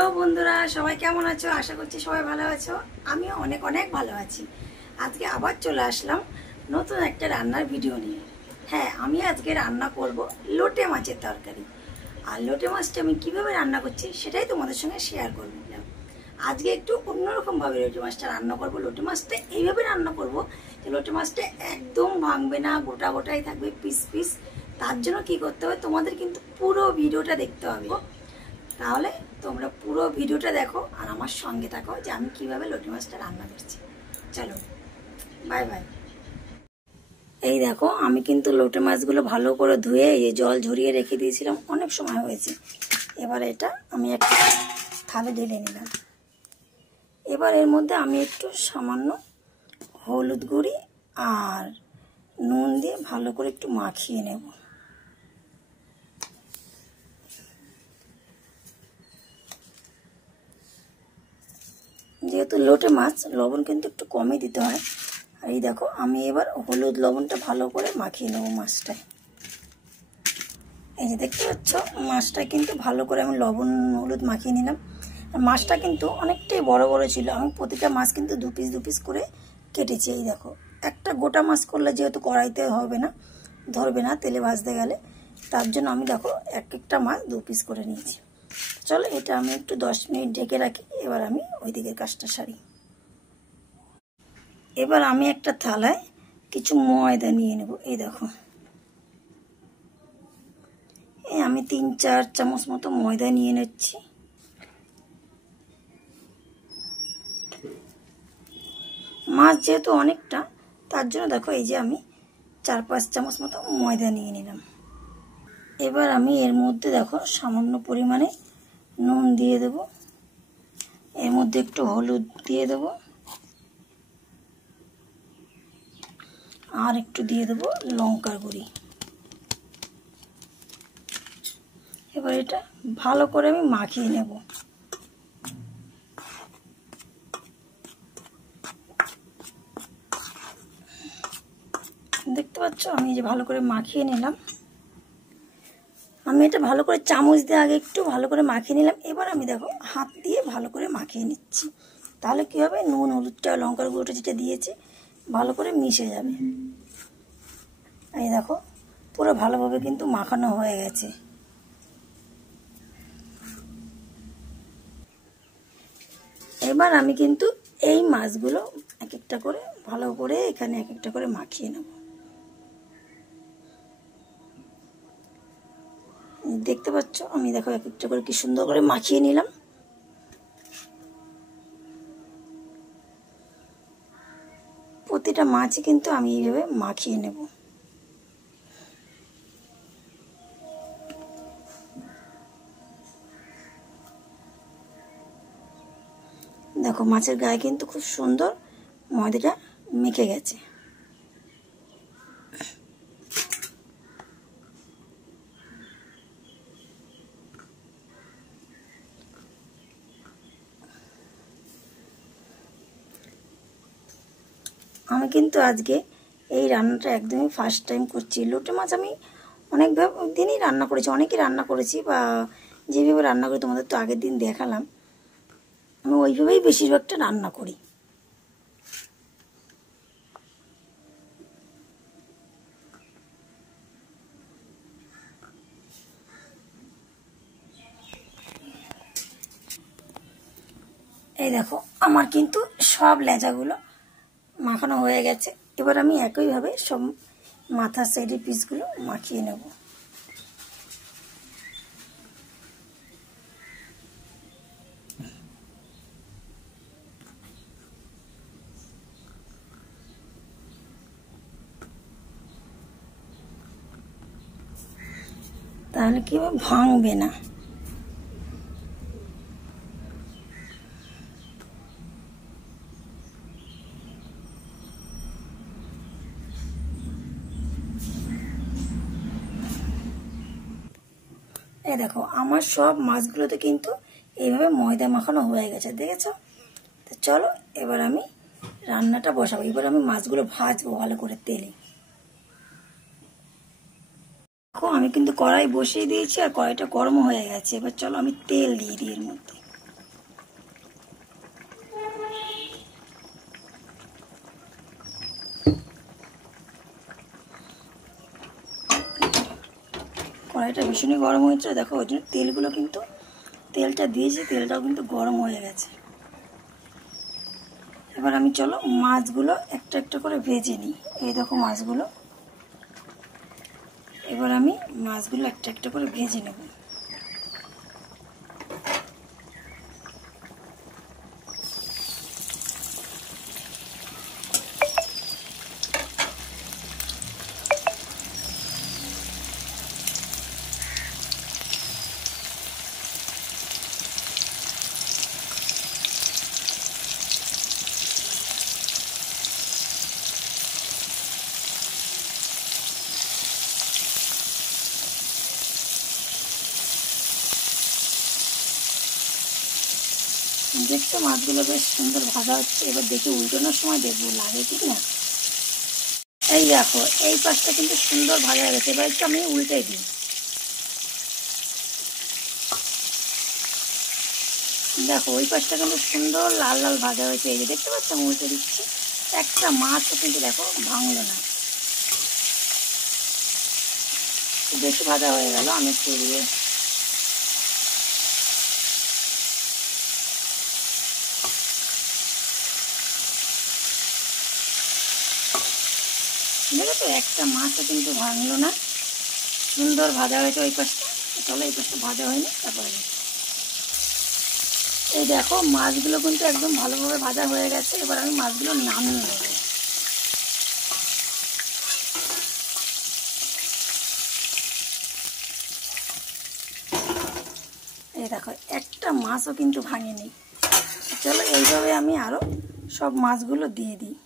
Hello বন্ধুরা, সবাই কেমন আছো? আশা করছি সবাই ভালো আছো। আমিও অনেক অনেক ভালো আছি। আজকে আবার চলে আসলাম নতুন একটা রান্নার ভিডিও নিয়ে। হ্যাঁ, আমি আজকে রান্না করব লোটে মাছের তরকারি। আর লোটে মাছটা আমি কীভাবে রান্না করছি সেটাই তোমাদের সঙ্গে শেয়ার করব। আজকে একটু অন্যরকমভাবে লোটে মাছটা রান্না করব। লোটে মাছটা এইভাবে রান্না করব যে লোটে মাছটা একদম ভাঙবে না, গোটা গোটাই থাকবে, পিস পিস। তার জন্য কী করতে হবে, তোমাদের কিন্তু পুরো ভিডিওটা দেখতে হবে। তাহলে তোমরা পুরো ভিডিওটা দেখো আর আমার সঙ্গে থাকো যে আমি কিভাবে লোটে মাছটা রান্না করছি। চলো, বাই বাই। এই দেখো, আমি কিন্তু লোটে মাছগুলো ভালো করে ধুয়ে এই জল ঝরিয়ে রেখে দিয়েছিলাম, অনেক সময় হয়েছে। এবার এটা আমি একটা থালে ঢেলে নিলাম। এবার এর মধ্যে আমি একটু সামান্য হলুদ গুঁড়ি আর নুন দিয়ে ভালো করে একটু মাখিয়ে নেব। যেহেতু লোটে মাছ, লবণ কিন্তু একটু কমই দিতে হয়। আর এই দেখো, আমি এবার হলুদ লবণটা ভালো করে মাখিয়ে নেব মাছটায়। এই যে দেখতে পাচ্ছ, মাছটা কিন্তু ভালো করে আমি লবণ হলুদ মাখিয়ে নিলাম। আর মাছটা কিন্তু অনেকটাই বড় বড় ছিল। আমি প্রতিটা মাছ কিন্তু দু পিস করে কেটেছি। এই দেখো, একটা গোটা মাছ করলে যেহেতু কড়াইতে হবে না, ধরবে না তেলে ভাজতে গেলে, তার জন্য আমি দেখো একটা মাছ দু পিস করে নিয়েছি। চলো, এটা আমি একটু 10 মিনিট ঢেকে রাখি। এবার আমি ওই দিকের কাজটা সারি। এবার আমি একটা থালায় কিছু ময়দা নিয়ে নেব। এই দেখো, আমি 3-4 চামচ মতো ময়দা নিয়ে নিচ্ছি। মাছ যেহেতু অনেকটা, তার জন্য দেখো এই যে আমি 4-5 চামচ মতো ময়দা নিয়ে নিলাম। এবার আমি এর মধ্যে দেখো সামান্য পরিমাণে নুন দিয়ে দেব, এর মধ্যে একটু হলুদ দিয়ে দেব, আর একটু দিয়ে দেব লঙ্কার গুঁড়ি। এবার এটা ভালো করে আমি মাখিয়ে নেব। দেখতে পাচ্ছ, আমি যে ভালো করে মাখিয়ে নিলাম। আমি এটা ভালো করে চামচ দিয়ে আগে একটু ভালো করে মাখিয়ে নিলাম। এবার আমি দেখো হাত দিয়ে ভালো করে মাখিয়ে নিচ্ছি। তাহলে কী হবে, নুন হলুদটা লঙ্কার গুঁড়োটা যেটা দিয়েছি ভালো করে মিশে যাবে। এই দেখো, পুরো ভালোভাবে কিন্তু মাখানো হয়ে গেছে। এবার আমি কিন্তু এই মাছগুলো এক একটা করে ভালো করে এখানে এক একটা করে মাখিয়ে নেব। দেখতে পাচ্ছ, আমি দেখো এক একটা করে কি সুন্দর করে মাখিয়ে নিলাম। প্রতিটা মাছই কিন্তু আমি এইভাবে মাখিয়ে নেব। দেখো, মাছের গায়ে কিন্তু খুব সুন্দর ময়দাটা মেখে গেছে। আমি কিন্তু আজকে এই রান্নাটা একদমই ফার্স্ট টাইম করছি। লোটে মাছ আমি অনেক দিনই রান্না করেছি, অনেকই রান্না করেছি, বা যেভাবে রান্না করি তোমাদের তো আগের দিন দেখালাম। আমি ওইভাবেই বেশিরভাগটা রান্না করি। এই দেখো, আমার কিন্তু সব লেজাগুলো মাখানো হয়ে গেছে। এবার আমি একইভাবে সব মাথার সাইডের পিসগুলো মাখিয়ে নেব। তাহলে কি হবে, ভাঙবে না। এই দেখো, আমার সব মাছগুলোতে কিন্তু এইভাবে ময়দা মাখানো হয়ে গেছে, দেখেছো? তো চলো, এবার আমি রান্নাটা বসাবো। এবার আমি মাছগুলো ভাজবো ভালো করে তেলে। দেখো, আমি কিন্তু কড়াই বসিয়ে দিয়েছি আর কড়াইটা গরম হয়ে গেছে। এবার চলো আমি তেল দিয়ে দিই এর মধ্যে। কড়াইটা ভীষণই গরম হয়েছে। দেখো ওই জন্য তেলগুলো কিন্তু, তেলটা দিয়েছি, তেলটাও কিন্তু গরম হয়ে গেছে। এবার আমি চলো মাছগুলো একটা একটা করে ভেজে নিই। এই দেখো মাছগুলো, এবার আমি মাছগুলো একটা একটা করে ভেজে নেব। দেখছো মাছগুলো বেশ সুন্দর ভাজা হচ্ছে। এবার দেখি উল্টানোর সময় দেখবো লাগে ঠিক না। এই দেখো এই পাশটা কিন্তু সুন্দর ভাজা হয়ে গেছে। এবার একটু আমি উল্টে দিই। দেখো ওই পাশটা কিন্তু সুন্দর লাল লাল ভাজা হয়েছে। এই যে দেখতে পাচ্ছ আমি উল্টে দিচ্ছি, একটা মাছও কিন্তু দেখো ভাঙলো না, বেশি ভাজা হয়ে গেল। আমি একটু দিয়ে দেখো একটা মাছও কিন্তু ভাঙলো না, সুন্দর ভাজা হয়েছে ওই পাশটা। চলো এই পাশটা ভাজা হয়নি, তারপরে এই দেখো মাছগুলো কিন্তু একদম ভালোভাবে ভাজা হয়ে গেছে। এবার আমি মাছগুলো নামিয়ে নেব। এই দেখো একটা মাছও কিন্তু ভাঙেনি। চলো এইভাবে আমি আরো সব মাছগুলো দিয়ে দিই।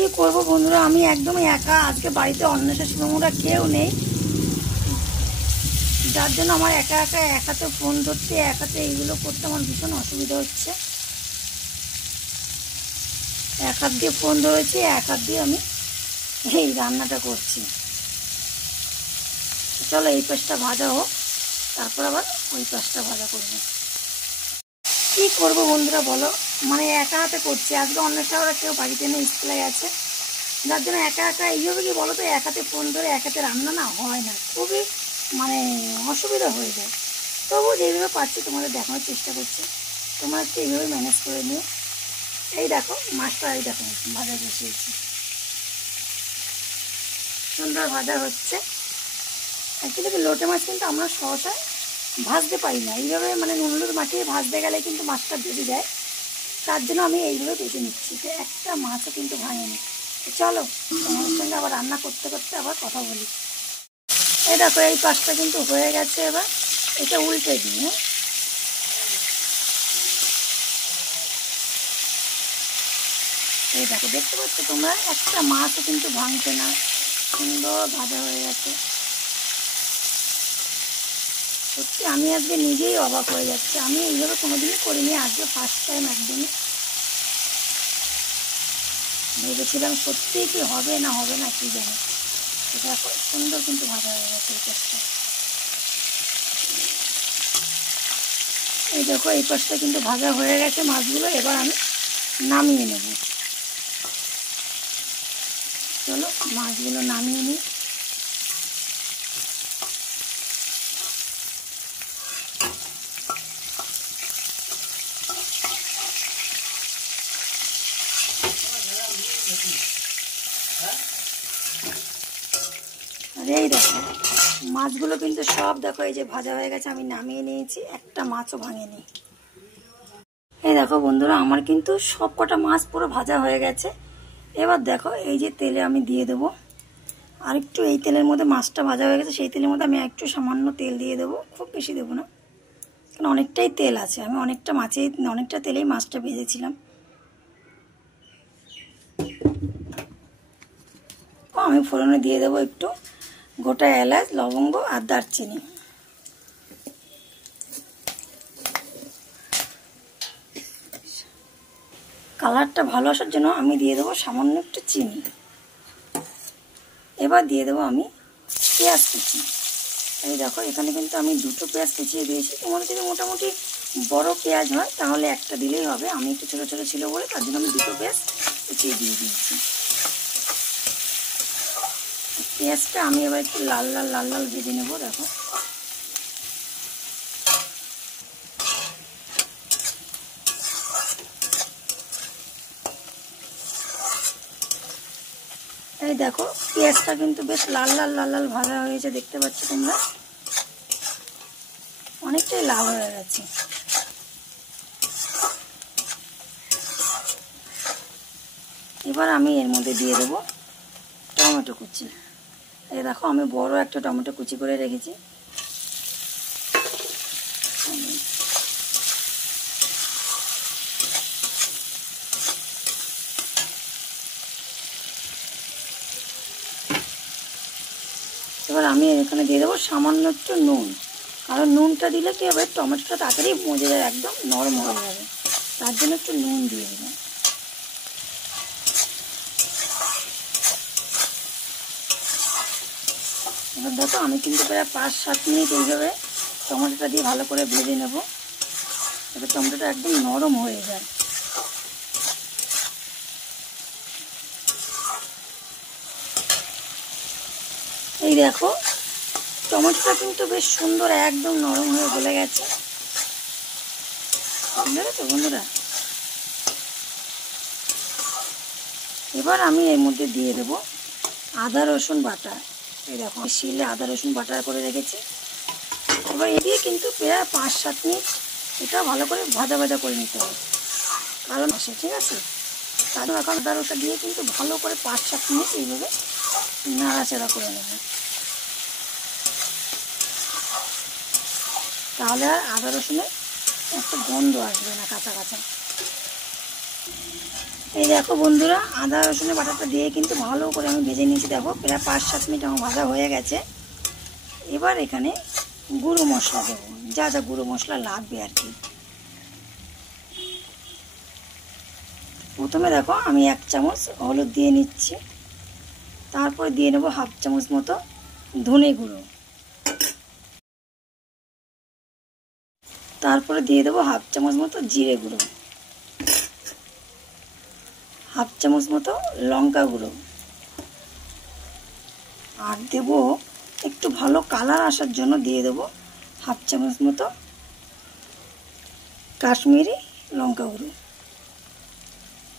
কি করবো বন্ধুরা, আমি একদমই একা। আজকে বাড়িতে অন্বেষা শিবমুরা কেউ নেই, যার জন্য আমার একা একা এক হাতে ফোন ধরতে, এক হাতে এইগুলো করতে আমার ভীষণ অসুবিধা হচ্ছে। এক হাত দিয়ে ফোন ধরেছি, এক হাত দিয়ে আমি এই রান্নাটা করছি। চলো এই পাশটা ভাজা হোক, তারপর আবার ওই পাশটা ভাজা করবো। কি করবো বন্ধুরা বলো, মানে একা হাতে করছি। আজকে অন্বেষা ওরা কেউ বাড়িতে নেই, স্কুলে গেছে, যার জন্য একা একা এইভাবে কি বলো তো, এক হাতে ফোন ধরে এক হাতে রান্না না হয় না, খুবই মানে অসুবিধা হয়ে যায়। তবু যেইভাবে পাচ্ছি তোমাদের দেখানোর চেষ্টা করছি, তোমরা একটু এইভাবে ম্যানেজ করে নিও। এই দেখো মাছটা, এই দেখো ভাজা বসিয়েছি, সুন্দর ভাজা হচ্ছে। অ্যাকচুয়ালি লোটে মাছ কিন্তু আমরা সহসা ভাজতে পারি না, এইভাবে মানে নুন হলুদ মাখিয়ে ভাজতে গেলে কিন্তু মাছটা ভেজে যায়। তার জন্য আমি এইভাবে ভেজে নিচ্ছি, তো একটা মাছও কিন্তু ভাঙেনি। চলো তোমার সঙ্গে আবার রান্না করতে করতে আবার কথা বলি। এই দেখো এই পাশটা কিন্তু হয়ে গেছে, এবার এটা উল্টে দিই। হ্যাঁ এই দেখো দেখতে পাচ্ছ তোমরা, একটা মাছও কিন্তু ভাঙছে না, সুন্দর ভাজা হয়ে গেছে। সত্যি আমি আজকে নিজেই অবাক হয়ে যাচ্ছি, আমি এইভাবে কোনোদিনই করিনি, আজকে ফার্স্ট টাইম। একদমই ভেবেছিলাম সত্যিই কি হবে না হবে না কি জানি। এটা সুন্দর কিন্তু ভাজা হয়ে গেছে এই পাশটা। এই দেখো এই পাশটা কিন্তু ভাজা হয়ে গেছে মাছগুলো, এবার আমি নামিয়ে নেব। চলো মাছগুলো নামিয়ে নিই। আর এই দেখো মাছগুলো কিন্তু সব দেখো এই যে ভাজা হয়ে গেছে, আমি নামিয়ে নিয়েছি, একটা মাছও ভাঙেনি। এই দেখো বন্ধুরা আমার কিন্তু সব কটা মাছ পুরো ভাজা হয়ে গেছে। এবার দেখো এই যে তেলে আমি দিয়ে দেবো আর একটু, এই তেলের মধ্যে মাছটা ভাজা হয়ে গেছে, সেই তেলের মধ্যে আমি একটু সামান্য তেল দিয়ে দেবো, খুব বেশি দেবো না, কারণ অনেকটাই তেল আছে। আমি অনেকটা তেলেই মাছটা ভেজেছিলাম। আমি ফোড়নে দিয়ে দেবো একটু গোটা এলাচ, লবঙ্গ আর দারচিনি। কালারটা ভালো আসার জন্য আমি দিয়ে দেবো সামান্য একটু চিনি। এবার দিয়ে দেবো আমি পেঁয়াজ কুচি। এই দেখো এখানে কিন্তু আমি 2টো পেঁয়াজ কুচিয়ে দিয়েছি। তোমার যদি মোটামুটি বড় পেঁয়াজ হয় তাহলে একটা দিলেই হবে। আমি একটু ছোটো ছোটো ছিল বলে তার জন্য আমি 2টো পেঁয়াজ কুচিয়ে দিয়ে দিয়েছি। পেঁয়াজটা আমি এবার একটু লাল লাল ভেজে নেবো। দেখো এই দেখো পেঁয়াজটা কিন্তু বেশ লাল লাল ভাজা হয়েছে, দেখতে পাচ্ছ তোমরা, অনেকটাই লাল হয়ে গেছে। এবার আমি এর মধ্যে দিয়ে দেবো টমেটো কুচি। এই দেখো আমি বড় একটা টমেটো কুচি করে রেখেছি। এবার আমি এখানে দিয়ে দেবো সামান্য একটু নুন, কারণ নুনটা দিলে কি হবে, টমেটোটা তাড়াতাড়ি মজে যাবে, একদম নরম হয়ে যাবে, তার জন্য একটু নুন দিয়ে দেবো। এবার দেখো আমি কিন্তু প্রায় 5-7 মিনিট এইভাবে টমেটোটা দিয়ে ভালো করে ভেজে নেব, এবার টমেটোটা একদম নরম হয়ে যায়। এই দেখো টমেটোটা কিন্তু বেশ সুন্দর একদম নরম হয়ে গলে গেছে, বুঝলে তো বন্ধুরা। এবার আমি এর মধ্যে দিয়ে দেবো আদা রসুন বাটা। এই দেখো শিলে আদা রসুন বাটা করে রেখেছি। এবার এ দিয়ে কিন্তু প্রায় 5-7 মিনিট এটা ভালো করে ভাজা করে নিতে হবে, কারণ আসে, ঠিক আছে। তারপর এখন আদা রসুন দিয়ে কিন্তু ভালো করে 5-7 মিনিট এইভাবে নাড়াচাড়া করে নেবে, তাহলে আর আদা রসুনের একটা গন্ধ আসবে না, কাঁচা কাঁচা। এই দেখো বন্ধুরা আদা রসুনের বাটাটা দিয়ে কিন্তু ভালো করে আমি ভেজে নিয়েছি। দেখো প্রায় 5-7 মিনিট আমার ভাজা হয়ে গেছে। এবার এখানে গুঁড়ো মশলা দেবো, যা যা গুঁড়ো মশলা লাগবে আর কি। প্রথমে দেখো আমি 1 চামচ হলুদ দিয়ে নিচ্ছি, তারপরে দিয়ে নেবো 1/2 চামচ মতো ধনে গুঁড়ো, তারপরে দিয়ে দেবো 1/2 চামচ মতো জিরে গুঁড়ো, 1/2 চামচ মতো লঙ্কা গুঁড়ো, আর দেবো একটু ভালো কালার আসার জন্য দিয়ে দেবো 1/2 চামচ মতো কাশ্মীরি লঙ্কা গুঁড়ো,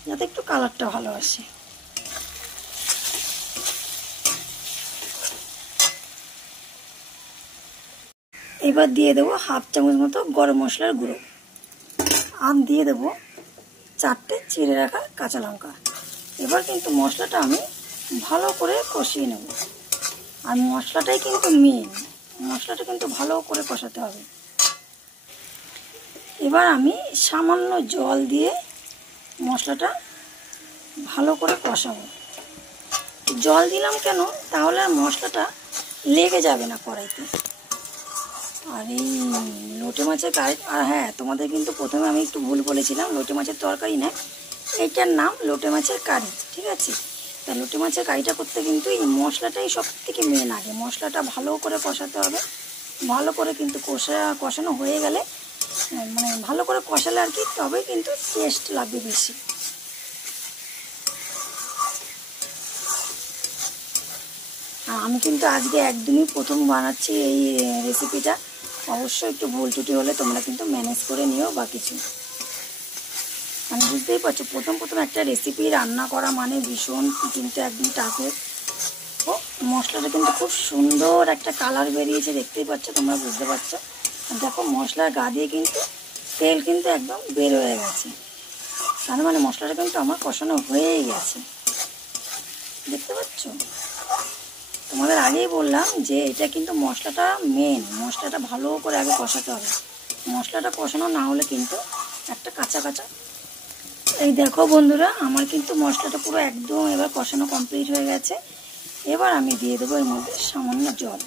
যাতে একটু কালারটা ভালো আসে। এবার দিয়ে দেবো 1/2 চামচ মতো গরম মশলার গুঁড়ো, আর দিয়ে দেবো 4টে চিড়ে রাখা কাঁচা লঙ্কা। এবার কিন্তু মশলাটা আমি ভালো করে কষিয়ে নেব, আর মশলাটাই কিন্তু মেন, মশলাটা কিন্তু ভালো করে কষাতে হবে। এবার আমি সামান্য জল দিয়ে মশলাটা ভালো করে কষাবো। জল দিলাম কেন, তাহলে আর মশলাটা লেগে যাবে না কড়াইতে। আর এই লোটে মাছের কারি, আর হ্যাঁ তোমাদের কিন্তু প্রথমে আমি একটু ভুল বলেছিলাম, লোটে মাছের তরকারি না, এইটার নাম লোটে মাছের কারি, ঠিক আছে। তা লোটে মাছের কারিটা করতে কিন্তু এই মশলাটাই সব থেকে মেন। আগে মশলাটা ভালো করে কষাতে হবে, ভালো করে কিন্তু কষানো হয়ে গেলে, মানে ভালো করে কষালে আর কি, তবে কিন্তু টেস্ট লাগবে বেশি। আর আমি কিন্তু আজকে একদমই প্রথম বানাচ্ছি এই রেসিপিটা, অবশ্যই একটু ভুল ত্রুটি হলে তোমরা কিন্তু ম্যানেজ করে নিও বা কিছু, মানে বুঝতেই পারছো প্রথম একটা রেসিপি রান্না করা মানে ভীষণ কিন্তু একদম টাফের। ও মশলাটা কিন্তু খুব সুন্দর একটা কালার বেরিয়েছে, দেখতেই পাচ্ছ তোমরা, বুঝতে পারছো। আর দেখো মশলার গা দিয়ে কিন্তু তেল কিন্তু একদম বের হয়ে গেছে, তার মানে মশলাটা কিন্তু আমার কষানো হয়েই গেছে, দেখতে পাচ্ছ। তোমাদের আগেই বললাম যে এটা কিন্তু মশলাটা মেন, মশলাটা ভালো করে আগে কষাতে হবে, মশলাটা কষানো না হলে কিন্তু একটা কাঁচা কাঁচা। এই দেখো বন্ধুরা আমার কিন্তু মশলাটা পুরো একদম এবার কষানো কমপ্লিট হয়ে গেছে। এবার আমি দিয়ে দেবো এর মধ্যে সামান্য জল।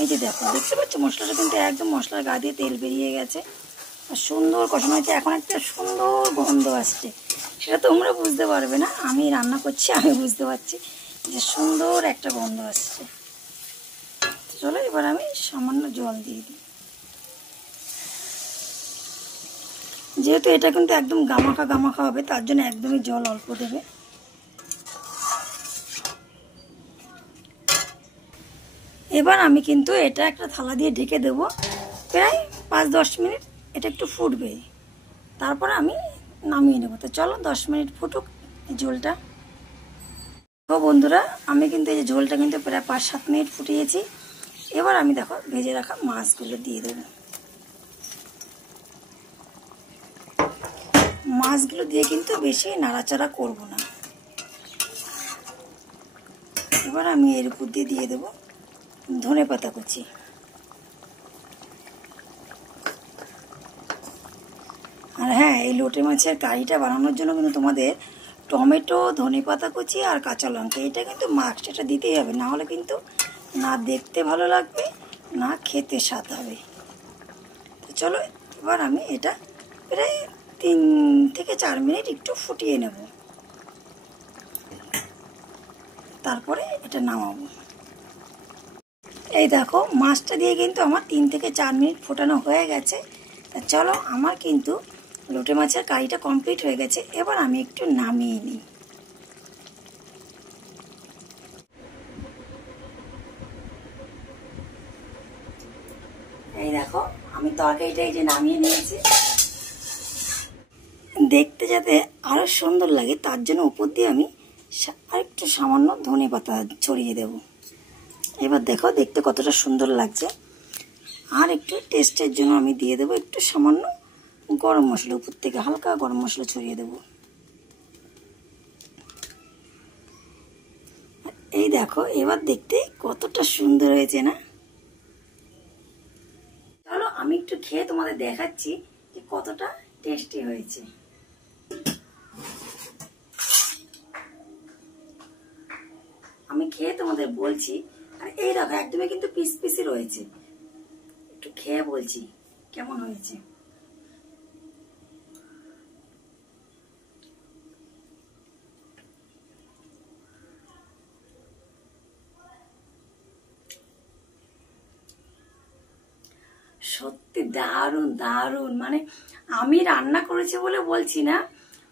এই যে দেখো, দেখতে পাচ্ছ মশলাটা কিন্তু একদম মশলার গা দিয়ে তেল বেরিয়ে গেছে। আর সুন্দর কষানো হয়েছে। এখন একটা সুন্দর গন্ধ আসছে, সেটা তোমরা বুঝতে পারবে না, আমি রান্না করছি আমি বুঝতে পারছি যে সুন্দর একটা গন্ধ আসছে। চলো এবার আমি সামান্য জল দিয়ে দিই। যেহেতু এটা কিন্তু একদম গামাখা গামাখা হবে, তার জন্য একদমই জল অল্প দেবে। এবার আমি কিন্তু এটা একটা থালা দিয়ে ঢেকে দেবো প্রায় 5-10 মিনিট। এটা একটু ফুটবে, তারপর আমি নামিয়ে নেবো। তো চলো 10 মিনিট ফুটুক এই ঝোলটা। তো বন্ধুরা, আমি কিন্তু এই ঝোলটা কিন্তু প্রায় 5-7 মিনিট ফুটিয়েছি। এবার আমি দেখো ভেজে রাখা মাছগুলো দিয়ে দেবো। মাছগুলো দিয়ে কিন্তু বেশি নাড়াচাড়া করব না। এবার আমি এর উপর দিয়ে দেবো ধনেপাতা কুচি। আর হ্যাঁ, এই লোটে মাছের কারিটা বানানোর জন্য কিন্তু তোমাদের টমেটো, ধনেপাতা কুচি আর কাঁচা লঙ্কা এটা কিন্তু মাস্ট, এটা দিতেই হবে, না হলে কিন্তু না দেখতে ভালো লাগবে না খেতে স্বাদ হবে। তো চলো এবার আমি এটা প্রায় 3 থেকে 4 মিনিট একটু ফুটিয়ে নেব, তারপরে এটা নামাবো। এই দেখো মাছটা দিয়ে কিন্তু আমার 3 থেকে 4 মিনিট ফোটানো হয়ে গেছে। চলো আমার কিন্তু লোটে মাছের কারিটা কমপ্লিট হয়ে গেছে। এবার আমি একটু নামিয়ে নিই। এই দেখো আমি তরকারিটা এই যে নামিয়ে নিয়েছি। দেখতে যাতে আরো সুন্দর লাগে তার জন্য উপর দিয়ে আমি আরেকটু সামান্য ধনেপাতা ছড়িয়ে দেব। এবার দেখো দেখতে কতটা সুন্দর লাগছে। আর একটু টেস্টের জন্য আমি দিয়ে দেবো একটু সামান্য গরম মশলা, উপর থেকে হালকা গরম মশলা ছড়িয়ে দেব। এই দেখো এবার দেখতে কতটা সুন্দর হয়েছে না? চলো আমি একটু খেয়ে তোমাদের দেখাচ্ছি যে কতটা টেস্টি হয়েছে। আমি খেয়ে তোমাদের বলছি। আর এই দেখো একদমই কিন্তু পিস পিসই রয়েছে। একটু খেয়ে বলছি কেমন হয়েছে। সত্যি দারুণ দারুণ, মানে আমি রান্না করেছি বলে বলছি না,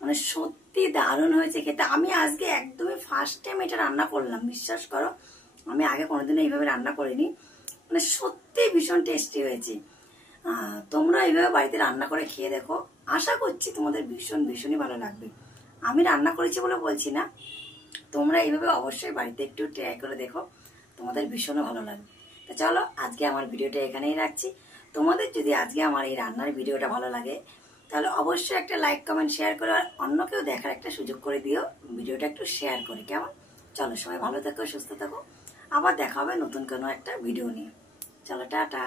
মানে সত্যি দারুণ হয়েছে খেতে। আমি আজকে একদমই ফার্স্ট টাইম এটা রান্না করলাম, বিশ্বাস করো আমি আগে কোনোদিনও এইভাবে রান্না করিনি। মানে সত্যি ভীষণ টেস্টি হয়েছে। তোমরা এইভাবে বাড়িতে রান্না করে খেয়ে দেখো, আশা করছি তোমাদের ভীষণ ভীষণই ভালো লাগবে। আমি রান্না করেছি বলে বলছি না, তোমরা এইভাবে অবশ্যই বাড়িতে একটু ট্রাই করে দেখো, তোমাদের ভীষণ ভালো লাগবে। তো চলো আজকে আমার ভিডিওটা এখানেই রাখছি। তোমাদের যদি আজকে আমার এই রান্নার ভিডিওটা ভালো লাগে তাহলে অবশ্যই একটা লাইক, কমেন্ট, শেয়ার করে আর অন্যকেও দেখার একটা সুযোগ করে দিও, ভিডিওটা একটু শেয়ার করে, কেমন? চলো সবাই ভালো থাকো, সুস্থ থাকো, আবার দেখা হবে নতুন কোনো একটা ভিডিও নিয়ে। চলো টাটা।